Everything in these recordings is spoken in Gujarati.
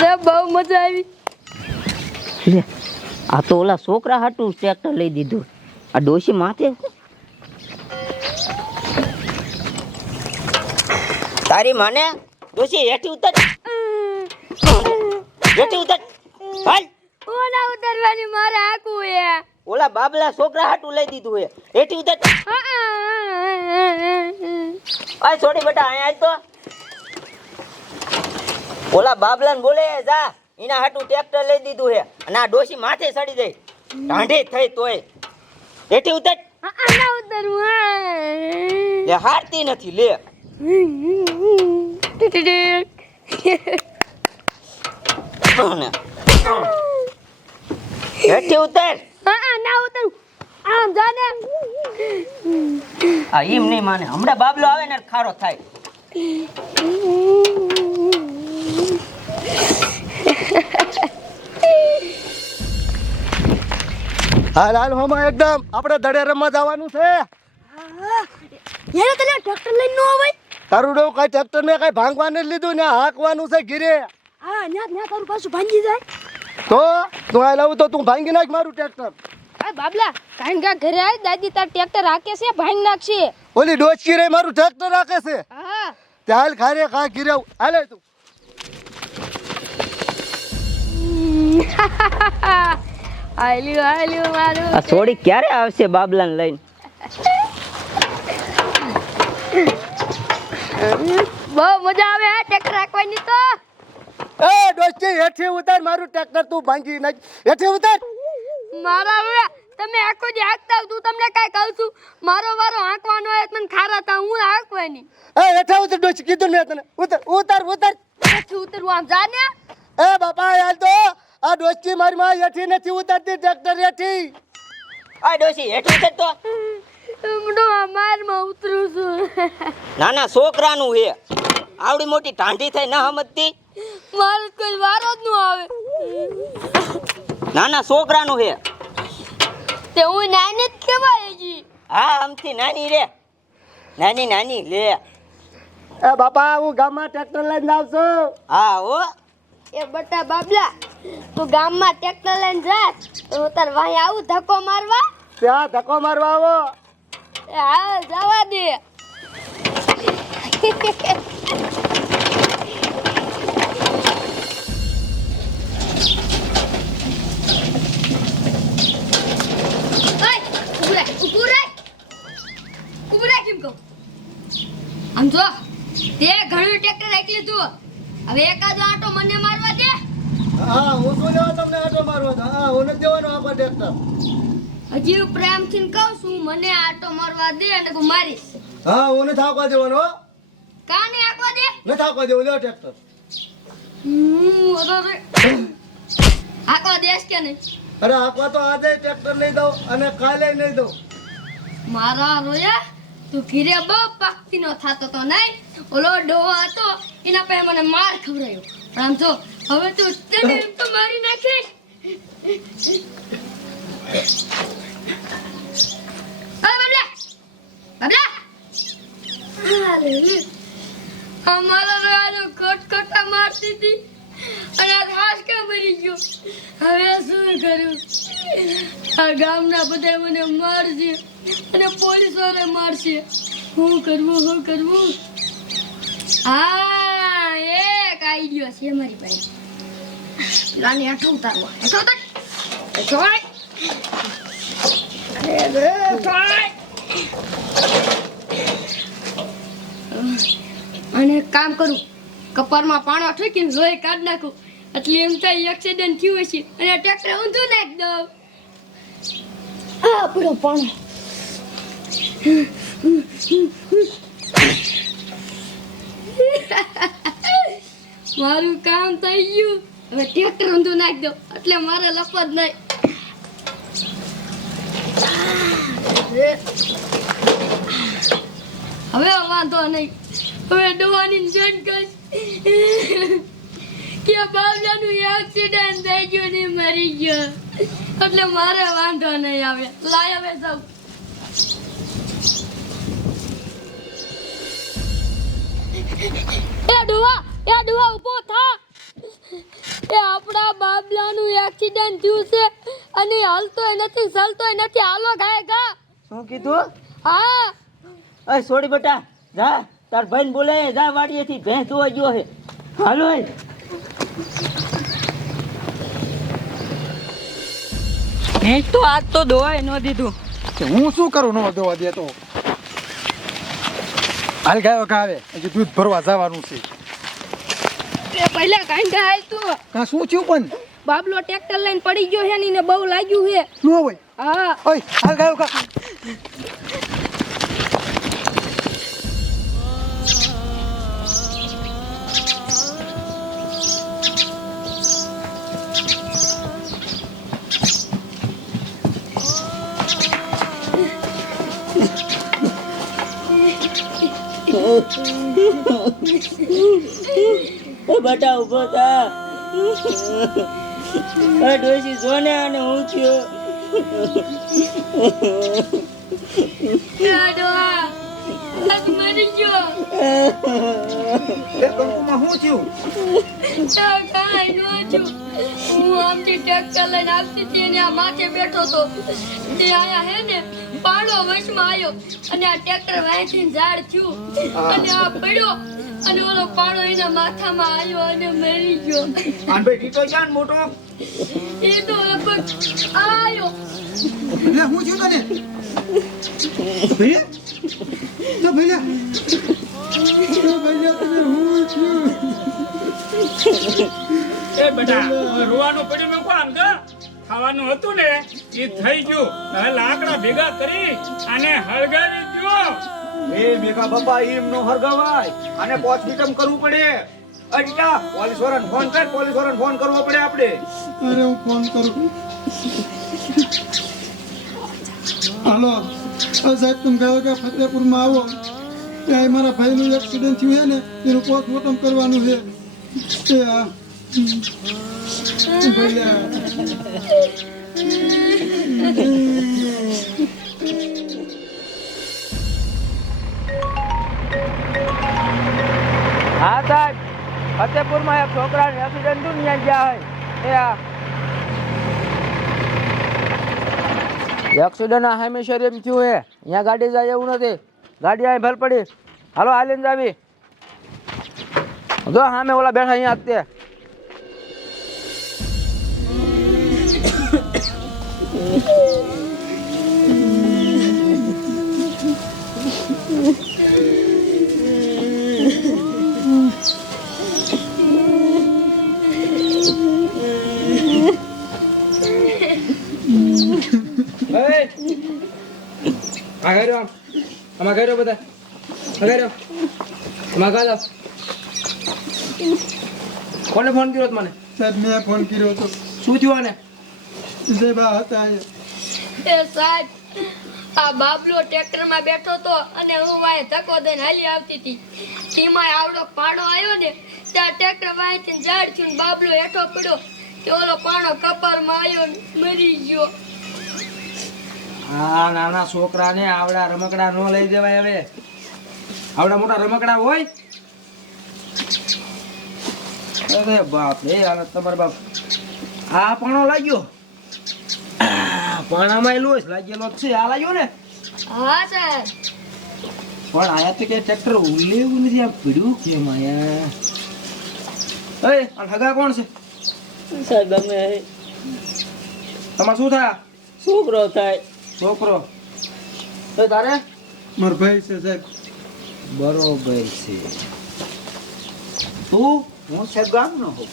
રે બહુ મજા આવી. લે આ તો ઓલા છોકરા હાટું ટ્રેક્ટર લઈ દીધું. આ ડોશી માથે તારી માને ડોશી હેઠી ઉતર. હેઠી ઉતર. હાલ ઓલા ઉતરવાની મારે આકું હે. ઓલા બાબલા છોકરા હાટું લઈ દીધું હે. હેઠી ઉતર. આ છોડી બેટા અહીંયા આજ તો ઓલા બાબલાને બોલે જા એના હાટું ટ્રેક્ટર લઈ દીધું હે અને આ ડોશી માથે ચડી જાય ઢાંઢી થઈ તોય. હેઠી ઉતર. ના ઉતરવું. લે હારતી નથી લે. હેઠી ઉતર. ના ઉતરું. આમ જા ને. આ એમ નહીં માને. હમણાં બાબલો આવે ને ખારો થાય. હાલ હાલ હોમાં એકદમ આપણે દડે રમવા જવાનું છે. યાર તને ટ્રેક્ટર લઈને નો આવે. તારું ડો કઈ ટ્રેક્ટર ને કઈ ભાંગવાને જ લીધું ને હાંકવાનું છે ઘીરે. હા ન્યા તારું પાછું ભાંગી જાય. તો તું આ લાવું તો તું ભાંગી નાખ મારું ટ્રેક્ટર. આ બાબલા કાઈન કા ઘરે આય દાદી તાર ટ્રેક્ટર રાખે છે ભાંગ નાખશે. ઓલી ડોચકી રે મારું ટ્રેક્ટર રાખે છે. હા તે હાલ ખારે ખા ઘીરે હાલે તું. આલ્યું મારું. આ છોડી ક્યારે આવશે બાબલાને લઈને? બહુ મજા આવે હે ટ્રેક્ટર રાખવાની તો. એ ડોચકી હેઠી ઉતાર મારું ટ્રેક્ટર તું ભાંગી નાખ. હેઠી ઉતાર. મારા હવે તમે આખો દી હાંકતા તું તમને કાઈ કહું છું મારો વારો હાંકવાનો હોય મને ખારા તા હું હાંકવાની. એ હેઠા ઉતાર ડોચકી કીધું મેં તને. ઉતાર ઉતાર ઉતાર. ઉતરવું આમ જા ને. એ બાપા યાર તો આ ડોચકી મારી માં હેઠી નથી ઉતારતી ટ્રેક્ટર હેઠી. આ ડોશી હેઠી ઉતર તો. હમણો મારમાં ઉતરું છું. નાના છોકરાનું હે. આવડી મોટી ઢાંઢી થઈ ન સમજતી. મારો કોઈ વારો જ ન આવે. નાના છોકરાનું હે. તે હું નાની જ કહેવાય જી. હા આમથી નાની રે. નાની લે. એ બાપા હું ગામમાં ટ્રેક્ટર લઈને જાઉં છું. હા હો. એ બટા બાબલા તું ગામમાં ટ્રેક્ટર લઈને જા તો હું તાર વાહી આવું ધક્કો મારવા. ત્યાં ધક્કો મારવા આવો. એ હા જવા દે. આમ જો તે ઘણું ટ્રેક્ટર રાખી લીધું હવે એકાદો આટો મને મારવા દે. હા હું શું લેવા તમને આટો મારવા દો. હા હું નથી દેવાનો આપા ટ્રેક્ટર. હજી પ્રેમથી કહું છું મને આટો મારવા દે અને હું મારીશ. હા હું નથી આપવા દેવાનો. કાને આકવા દે. નથી આપવા દેવું લે ટ્રેક્ટર. અરે આકવા દેશ કે નહીં. અરે આપવા તો આજે ટ્રેક્ટર લઈ દઉં અને કાલે લઈ દઉં. મારા રોયા તું ઘીરે બહુ પાકતી નો થાતો તો નહીં. ઓલો ડોહો હતો એના પાસે મને માર ખવરાયો પણ આમ જો હવે તું તને એમ તો મારી નાખીશ. બાબલા અમારા રોયાનો કટકટા મારતી હતી અને આ ઘાસ કે મરી ગયો. હવે શું કરું? આ ગામના બધા મને મારશે અને પોલીસ વાળા મારશે. શું કરવું? હા એક આઈડિયો છે મારી પાસે. પેલાને હેઠો ઉતારવા. અને કામ કરું કપારમાં પાણો ઠોકીને લોહી કાઢ નાખું એટલે એમ થાય એક્સિડન્ટ થયું હશે અને ટ્રેક્ટર ઊંધું નાખી દઉં. પૂરો પાણો. મારું કામ થઈ ગયું. હવે ટ્રેક્ટર ઊંધું નાખી દઉં એટલે મારે લપત નહીં. હવે વાંધો નહીં. હવે ડોવાની જન કશ કે બાબલાનું એક્સિડન્ટ થઈ ગયું ને મરી ગયો એટલે મારે વાંધો નહીં આવે. લાય હવે જાઉં. એ ડુવા ઊભો થા. એ આપણા બાબલાનું એક્સિડન્ટ થયું છે અને હાલતોય નથી ચાલતોય નથી. હાલો ગાય ગા. શું કીધું? હા અય છોડી બેટા, જા તાર ભાઈને બોલાય, જા વાડીએથી ભેંસ ધોવા ગયો છે. હાલો એ. મેં તો આજ તો દોવાય ન દીધું. હું શું કરું નો દોવા દે તો? હાલ ગાયો ગાવે હજી દૂધ ભરવા જવાનું છે. એ પહેલા કાંઈ હાલ તું. કા શું થયું પણ? બાબલો ટ્રેક્ટર લઈને પડી ગયો છે ને બહુ લાગ્યું છે. નો હોય. હા ઓય હાલ ગાયો ગા. એ બેટા ઊભો થા. આ ડોશી જોને આને હું થયો. એ ડોહા આજ મરી ગયો. એ કંકુમાં શું થયું? કાંઈ ન થયું. હું આમથી ટ્રેક્ટર લઈને આવતી હતી અને આ માથે બેઠો તો તે આયા હે ને પાડો વશમાં આવ્યો અને આ ટ્રેક્ટર વાંચીને ઝાડ થયું અને આ પડ્યો અને ઓલો પાડો એના માથામાં આવ્યો અને મરી ગયો. આનભાઈ ટીટો જાન મોટો. એ તો લગભગ આવ્યો. લે હું થયું તને? ભૈયા તો ભૈયા તને હું થયું? એ બેટા રોવાનું પડ્યું મેં કોણ કા ખાવાનું હતું ને એ થઈ ગયું. હવે લાકડા ભેગા કરી અને હળગાવી દ્યો. એ મેઘા બાપા એમ નો હરગાવાય અને પોસ્ટમોર્ટમ કરવું પડે. અડીકા પોલીસ વાળાને ફોન કર, પોલીસ વાળાને ફોન કરવો પડે આપણે. અરે હું ફોન કરું. હાલો સાહેબ તમે ગયો કે ફતેપુરમાં આવો. ત્યાં મારા ભાઈનું એક્સિડન્ટ થયું છે ને એનું પોસ્ટમોર્ટમ કરવાનું છે. એ હા ભૈયા હા સાહેબ, ફતેપુરમાં એક છોકરાનું એક્સિડન્ટ થયું ને ગયા હોય. એ હા એક્સિડન્ટ હંમેશા એમ થયું હે. અહીંયા ગાડી જાય એવું નથી. ગાડી અહીં ભલ પડી. હાલો હાલીને જાવી. જો સામે ઓલા બેઠા અહીંયા જ તે. આમાં કર્યો બધા કર્યો આમાં કાઢો. કોને ફોન કર્યો મને? સાહેબ મેં ફોન કર્યો હતો. શું થયું આને? જેબા હતા એ. એ સાહેબ આ બાબલો ટ્રેક્ટરમાં બેઠો તો અને હું વાય ધક્કો દઈને હાલી આવતી હતી. તેમાં આવડો પાડો આવ્યો ને ત્યાં ટ્રેક્ટર વાંચીને ઝાડ થયું ને બાબલો હેઠો પડ્યો કે ઓલો પાડો કપાળમાં આવ્યો ને મરી ગયો. આ નાના છોકરાને આવડા રમકડા ન લઈ દેવાય. હવે આવડા મોટા રમકડા હોય. અરે બાપ રે, હાલત તમારા બાપ. આ પાણો લાગ્યો. પાણામાં લોસ લાગેલો જ છે. આ લાગ્યો ને? હા સાહેબ. પણ આયા તો કે ટ્રેક્ટર ઉલેવું નથી. આ પડ્યું કેમ આયા? એ આ હગા કોણ છે? સાહેબ અમે તમારે શું થાય? છોકરો થાય. છોકરો એ તારે? મારો ભાઈ છે સાહેબ. બરોબર છે. તું? હું સાહેબ ગામનો હોઉં.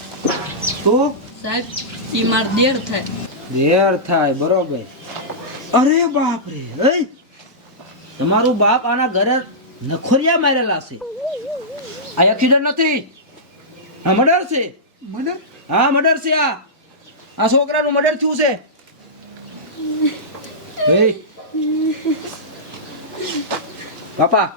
તું? સાહેબ ઈ માર દેર થાય. દેર થાય. બરોબર. અરે બાપ રે, એ તમારું બાપ આના ઘરે નખોરિયા મારેલા છે. આ એક્સિડન્ટ નથી, આ મર્ડર છે. મને હા મર્ડર છે. આ છોકરાનું મર્ડર થયું છે. એ બાપા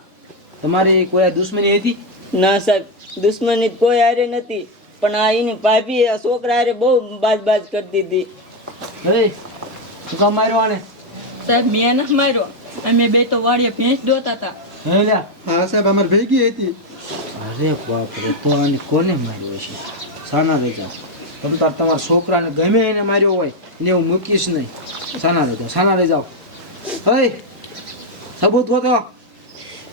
તમારી કોઈ દુશ્મની હતી? ના સાહેબ, દુશ્મની કોઈ હારે નથી, પણ આ એની ભાભી આ છોકરા હારે બહુ બાજ કરતી હતી. અરે શું કામ માર્યો આને? સાહેબ મેં નથી માર્યો. અમે બે તો વાડીએ ભેંસ દોતા હતા. હે લ્યા. હા સાહેબ અમારે ભેગી હતી. અરે બાપ રે, તો આને કોને માર્યો છે? સાના રહી જાઓ. તમે તાર તમારા છોકરાને ગમે એને માર્યો હોય ને હું મૂકીશ નહીં. સાના રહી જાઓ, સાના રહી જાઓ. હે સબૂત ગોતો.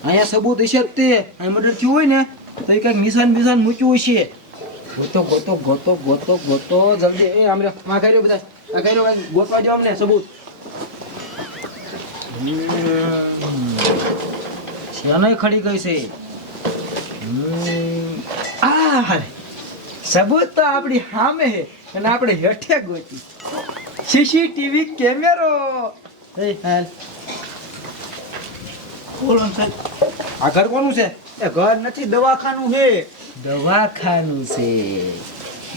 અહીંયા સબૂત હશે જ તે. અહીં મર્ડર થયું હોય ને તો એ કંઈક નિશાન મૂક્યું હશે. ગોતો ગોતો ગોતો ગોતો ગોતો જલ્દી. એ આમ માં કર્યો બધા આ કર્યો ભાઈ, ગોતવા જાવ અમને સબૂત. શેનાય ખડી ગઈ છે? આ સબૂત તો આપણી સામે છે અને આપણે હેઠે ગોતી. સીસીટીવી કેમેરો. એ હાલ બોલો ને સાહેબ, આ ઘર કોનું છે? એ ઘર નથી, દવાખાનું છે. દવાખાનું છે,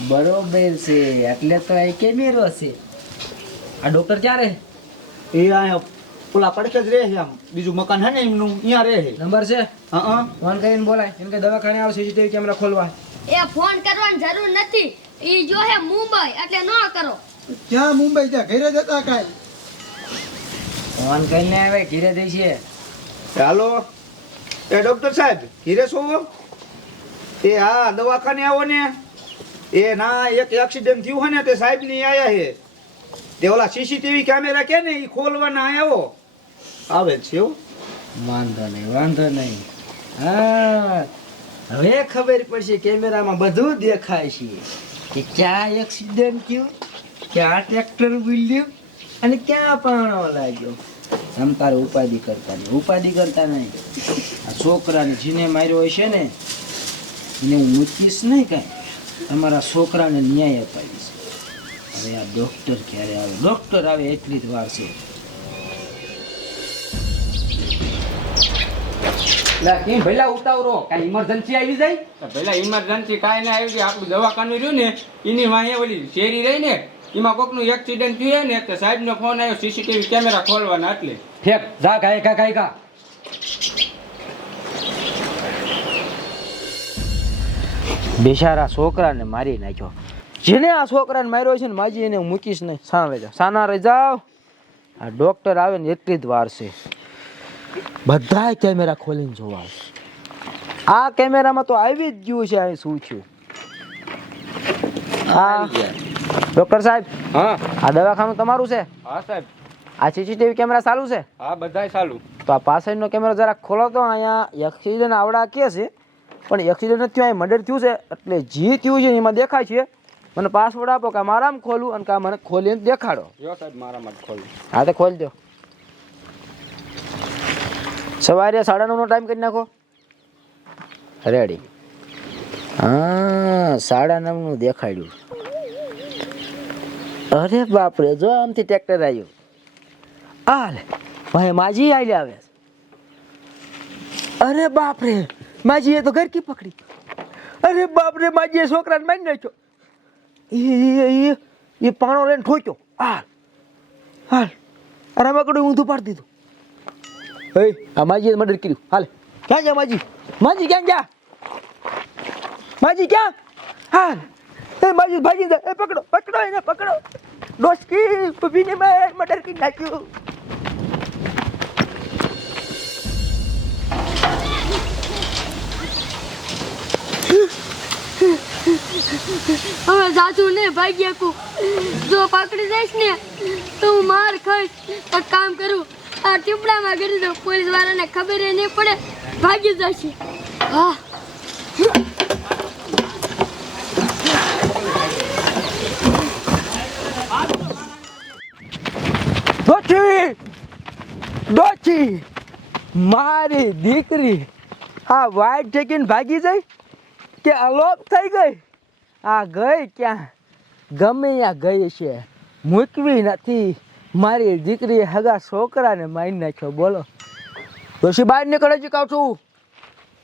બરોબર છે. એટલે તો આ કેમેરો છે. આ ડોક્ટર ક્યાં રહે? એ અહીંયા પેલા પડકે જ રહે છે. આમ બીજું મકાન છે ને એમનું, અહીંયા રહે છે. નંબર છે? હા ફોન કરીને બોલાય. એમ કે દવાખાને આવો, સીસીટીવી કેમેરા ખોલવા. એ ફોન કરવાની જરૂર નથી. ઈ જો હે મુંબઈ એટલે ન કરો. ક્યાં મુંબઈ ત્યાં ઘરે જતા કાંઈ? ફોન કરીને આવે, ઘીરે દઈ છે. હાલો એ ડોક્ટર સાહેબ ઘીરે છો? એ હા દવાખાને આવો ને. એ ના એક એક્સિડન્ટ થયું હોય ને તે સાહેબ ની આયા છે. તે ઓલા સીસીટીવી કેમેરા કે ને એ ખોલવાના આવો આવે છે એવું. વાંધો નહીં, વાંધો નહીં. હા હવે ખબર પડશે, કેમેરામાં બધું દેખાય છે કે ક્યાં એક્સિડન્ટ થયું, ક્યાં ટ્રેક્ટર બોલ્યું અને ક્યાં પાણો લાગ્યો. આમ તારે ઉપાધિ કરતા નહીં. આ છોકરાને જેને માર્યો હશે ને એને હું મૂકીશ નહીં કાંઈ. તમારા છોકરાને ન્યાય અપાવીશ. હવે આ ડોક્ટર ક્યારે આવે? ડોક્ટર આવે એટલી જ વાર છે. કેમ ભલા ઉતાવરો? કાંઈ ઇમરજન્સી આવી જાય? પેલા ઇમરજન્સી કાંઈ ના આવી, આપણું દવાખાનું રહ્યું ને એની વાંહે ઓલી શેરી રહી ને એમાં કોકનું એક્સિડન્ટ થયું ને તો સાહેબનો ફોન આવ્યો સીસીટીવી કેમેરા ખોલવાના. એટલે ફેક જા કાંઈ બિચારા છોકરાને મારી નાખ્યો. જેને આ છોકરાને માર્યો છે ને માજી એને હું મૂકીશ નહીં. સાના રહી જાઓ. આ ડોક્ટર આવે ને એટલી જ વાર છે. બધાય કેમેરા ખોલીને જોવા. આ કેમેરામાં તો આવી જ ગયું છે અહીં શું થયું. હા ડોક્ટર સાહેબ, હા આ દવાખાનું તમારું છે? હા સાહેબ. આ સીસીટીવી કેમેરા ચાલુ છે? હા બધાય ચાલુ. તો આ પાછળનો કેમેરો જરાક ખોલો તો. અહીંયા એક્સિડન્ટ આવડા કે છે પણ એક્સિડન્ટ નથી થયું, અહીં મર્ડર થયું છે. એટલે જે થયું છે એમાં દેખાય છે. મને પાસવર્ડ આપો કે મારામાં ખોલું અને કા મને ખોલીને દેખાડો. જો સાહેબ મારામાં જ ખોલું. હા તો ખોલી દો. સવારે 9:30નો ટાઈમ કરી નાખો. રેડી. હા 9:30 દેખાડ્યું. અરે બાપરે, જો આમથી ટ્રેક્ટર આવ્યું. આલે ભાઈ માજી આવી આવે. અરે બાપરે, માજીએ તો ઘરકી પકડી. અરે બાપરે, માજીએ છોકરાને મારી નાખ્યો. એ પાણો લઈને ઠોક્યો. હાલ અરે મકડું ઊંધું પાડી દીધું. આ માજીએ મર્ડર કર્યું. હાલ ક્યાં જા માજી? ક્યાં જા? માજી ક્યાં? હાલ એ માજી ભાગી જાય. એ પકડો એને પકડો. ડોસ્કી પપીને મર્ડર કરી નાખ્યું. હવે સાચું ને ભાગ્ય કો જો પકડી જઈશ ને તો હું માર ખાઈશ. એક કામ કરું, આ ટીપડામાં કરી દઉં. પોલીસ વાળાને ખબર નહીં પડે, ભાગી જશે. હા ડોચી મારી દીકરી આ વાઈટ ટેકીને ભાગી જાય કે અલોપ થઈ ગઈ? આ ગઈ ક્યાં? ગમે ત્યાં ગઈ છે, મૂકવી નથી. મારી દીકરી હગા છોકરાને મારી નાખ્યો. બોલો ડોશી બહાર નીકળે છે કહું છું.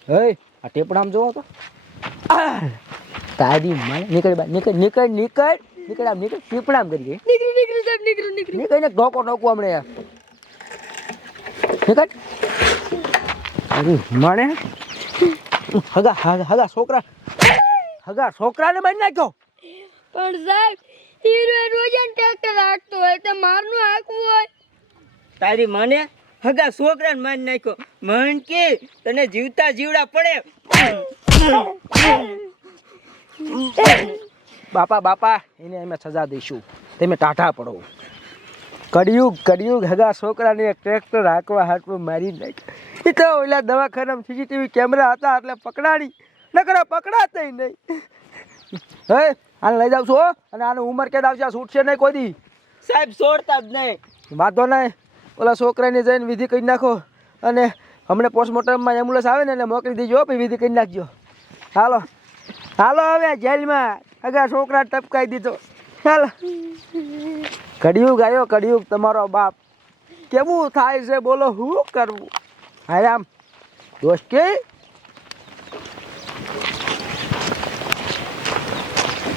હે આ ટેપડામ જોવો તો. તારી મને નીકળ બહાર, નીકળ આમ નીકળ. ટીપડામ કરી ગઈ. નીકળને ડોકો હમણે યાર. નીકળ. અરે મને હગા છોકરાને મારી નાખ્યો. પણ સાહેબ હીરો રોજ ટ્રેક્ટર હાંકતો હોય તો મારનું હાંકવું હોય. તારી મને હગા છોકરાને મારી નાખ્યો. મન કે તને જીવતા જીવડા પડે. બાપા બાપા એને અમે સજા દઈશું તમે ટાઢા પડો. કડિયુગ હગા છોકરાને એક ટ્રેક્ટર હાંકવા હાથમાં મારી નાખ. એ તો ઓલા દવાખાનામાં સીસીટીવી કેમેરા હતા એટલે પકડાડી નકર પકડાતા નહીં. હે આને લઈ જાવ છો અને આને ઉંમર કેદ આવશે છૂટશે નહીં કોઈ દી. સાહેબ છોડતા જ નહીં. વાંધો નહીં ઓલા છોકરાની જઈને વિધિ કરી નાખો અને હમણાં પોસ્ટમોર્ટમમાં એમ્બ્યુલન્સ આવે ને એટલે મોકલી દેજો પછી વિધિ કરી નાખજો. હાલો હાલો હવે જેલમાં અગા છોકરા ટપકાઈ દીધો. હાલો કડિયુગ આવ્યો કડિયુગ તમારો બાપ કેવું થાય છે બોલો શું કરવું. હા આમ દોસ્ત કે